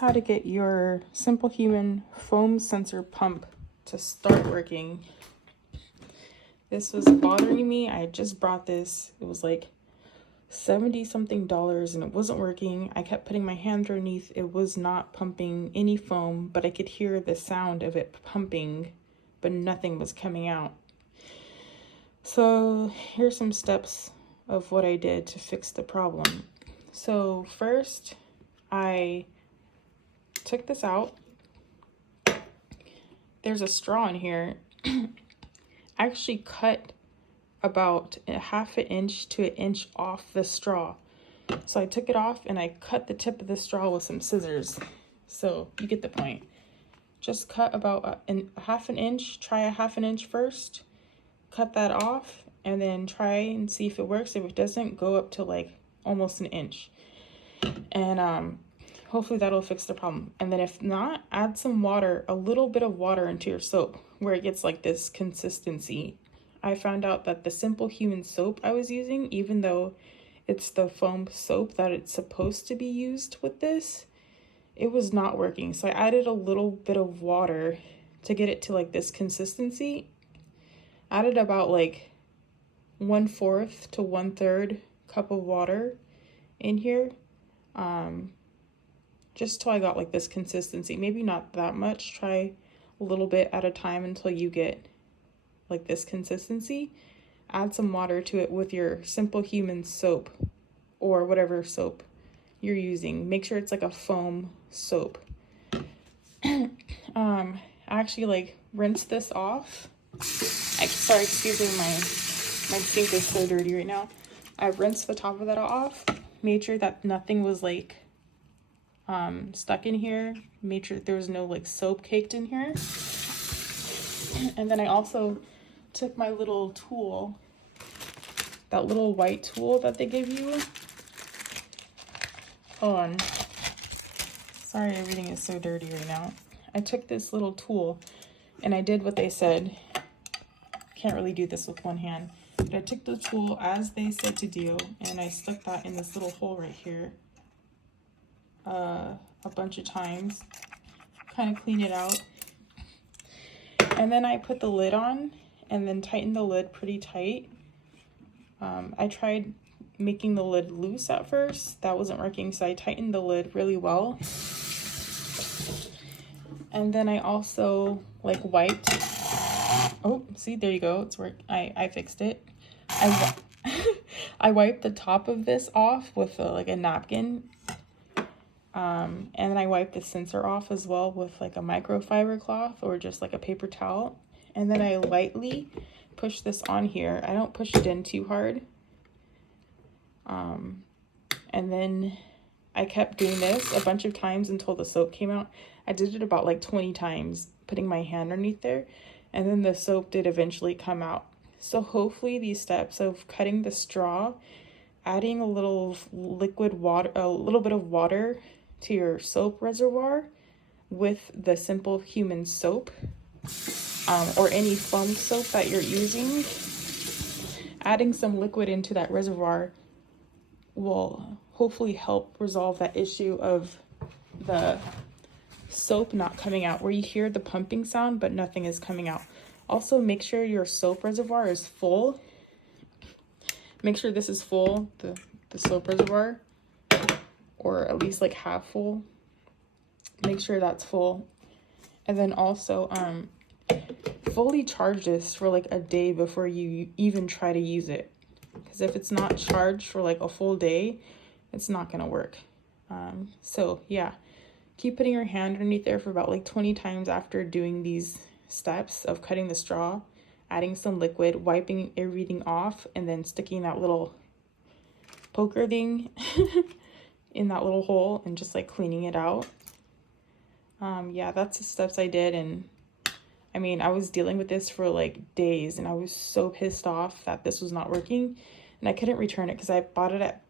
How to get your Simplehuman foam sensor pump to start working. This was bothering me. I just brought this. It was like $70 something and it wasn't working. I kept putting my hand underneath. It was not pumping any foam, but I could hear the sound of it pumping, but nothing was coming out. So here's some steps of what I did to fix the problem. So first, I took this out. There's a straw in here. I actually cut about a half an inch to an inch off the straw. So I took it off and I cut the tip of the straw with some scissors. So you get the point. Just cut about a half an inch. Try a half an inch first. Cut that off and then try and see if it works. If it doesn't, go up to like almost an inch. And hopefully that'll fix the problem. And then if not, add some water, a little bit of water into your soap where it gets like this consistency. I found out that the Simplehuman soap I was using, even though it's the foam soap that it's supposed to be used with this, it was not working. So I added a little bit of water to get it to like this consistency. Added about like 1/4 to 1/3 cup of water in here. Just till I got like this consistency. Maybe not that much. Try a little bit at a time until you get like this consistency. Add some water to it with your Simplehuman soap or whatever soap you're using. Make sure it's like a foam soap. I actually like rinse this off. Sorry, excuse me, my sink is so dirty right now. I rinsed the top of that off. Made sure that nothing was like stuck in here. Made sure there was no like soap caked in here. And then I also took my little tool, that little white tool that they give you. Hold on. Sorry, everything is so dirty right now. I took this little tool and I did what they said. Can't really do this with one hand. But I took the tool as they said to do and I stuck that in this little hole right here. A bunch of times, kind of clean it out, and then I put the lid on and then tighten the lid pretty tight. I tried making the lid loose at first. That wasn't working, so I tightened the lid really well. And then I also like wiped. Oh, see, there you go. It's work. I fixed it. I wiped the top of this off with like a napkin. And then I wiped the sensor off as well with like a microfiber cloth or just like a paper towel. And then I lightly push this on here. I don't push it in too hard. And then I kept doing this a bunch of times until the soap came out. I did it about like 20 times, putting my hand underneath there. And then the soap did eventually come out. So hopefully these steps of cutting the straw, adding a little liquid water, a little bit of water to your soap reservoir with the Simplehuman soap, or any foam soap that you're using, adding some liquid into that reservoir will hopefully help resolve that issue of the soap not coming out, where you hear the pumping sound but nothing is coming out. Also, make sure your soap reservoir is full. Make sure this is full, the soap reservoir, or at least like half full. Make sure that's full. And then also fully charge this for like a day before you even try to use it, because if it's not charged for like a full day, it's not gonna work. So yeah, keep putting your hand underneath there for about like 20 times after doing these steps of cutting the straw, adding some liquid, wiping everything off, and then sticking that little poker thing in that little hole and just like cleaning it out. Yeah, that's the steps I did. And I mean, I was dealing with this for like days and I was so pissed off that this was not working, and I couldn't return it because I bought it at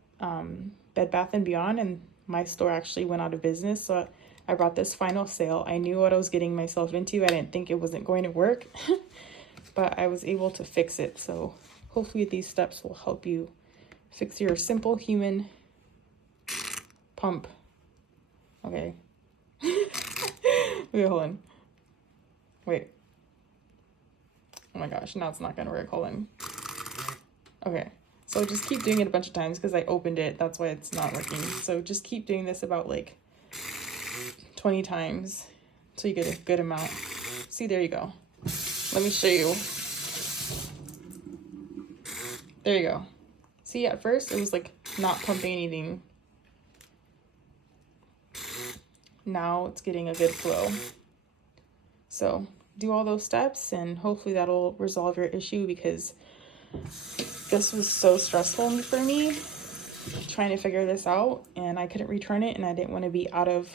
Bed Bath & Beyond, and my store actually went out of business. So I brought this final sale. I knew what I was getting myself into. I didn't think it wasn't going to work, but I was able to fix it. So hopefully these steps will help you fix your Simplehuman pump. Okay, Wait, hold on. Wait. Oh my gosh, now it's not gonna work. Hold on. Okay. So just keep doing it a bunch of times because I opened it. That's why it's not working. So just keep doing this about like 20 times so you get a good amount. See, there you go. Let me show you. There you go. See, at first it was like not pumping anything. Now it's getting a good flow. So do all those steps and hopefully that'll resolve your issue, because this was so stressful for me trying to figure this out, and I couldn't return it and I didn't want to be out of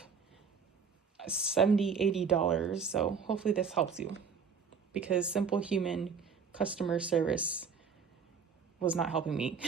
$70-80. So hopefully this helps you, because Simplehuman customer service was not helping me.